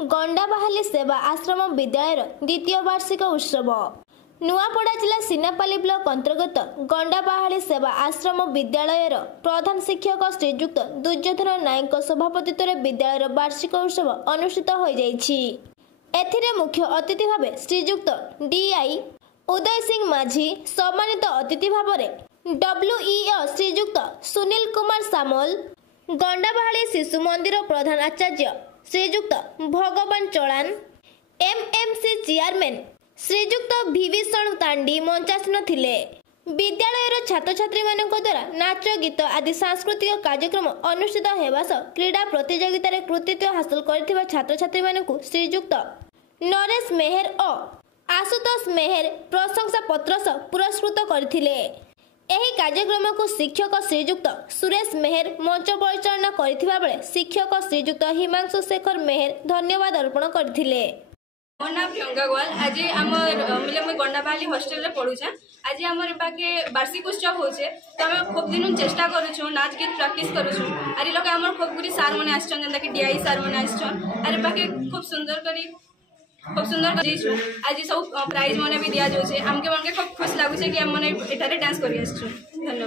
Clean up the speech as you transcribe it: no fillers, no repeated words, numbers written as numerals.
गंडाबाहाली सेवा आश्रम विद्यालय द्वितीय वार्षिक उत्सव नुआपड़ा जिला सिनापाली ब्लॉक अंतर्गत गंडाबाहाली सेवा आश्रम विद्यालय प्रधान शिक्षक श्रीजुक्त दुर्योधन नायक सभापतित्व विद्यालय वार्षिक उत्सव अनुष्ठित हो जाइए। मुख्य अतिथि भाव श्रीजुक्त डीआई उदय सिंह माझी, सम्मानित अतिथि भाव डब्ल्यूईओ श्रीजुक्त सुनील कुमार सामल, गंडाबाहाली शिशु मंदिर प्रधान आचार्य श्रीजुक्त भगवान चौहान, एमएमसी चेयरमैन श्रीजुक्त विभीषण तांडी मंचासीन थिले। विद्यालय छात्र छात्री द्वारा नाच गीत आदि सांस्कृतिक कार्यक्रम अनुष्ठित होगा सह क्रीड़ा प्रतियोगिता रे कृतित्व हासिल करथिबा छात्र छात्री मानकु श्रीजुक्त नरेश मेहर और आशुतोष मेहर प्रशंसा पत्र सह पुरस्कृत करथिले। एही कार्यक्रम को शिक्षक श्रीजुक्त सुरेश मेहर मंच परिचालना करथिबा बेले शिक्षक श्रीजुक्त हिमांशु शेखर मेहर धन्यवाद अर्पण करथिले। मोर नाम प्रियंका गोयल। आज आम गंडाबाहाली हॉस्टेल रे पढ़ुछे। आज आमर पाके वार्षिक उत्सव होचे तो आम खूब दिन चेष्टा करूँ नाच गीत प्रैक्टिस करूँ। आरे लोग आमर खूब गुरी सार मैंने आसछन जेंता कि डीआई सार मैंने आसछन। आरे पाके खूब सुंदर जीछु। आज सब प्राइज मैंने भी दिया जाउछे। हमके मन के खूब खुश लागुछे कि हम माने एटारे डांस करि आसछु। धन्यवाद।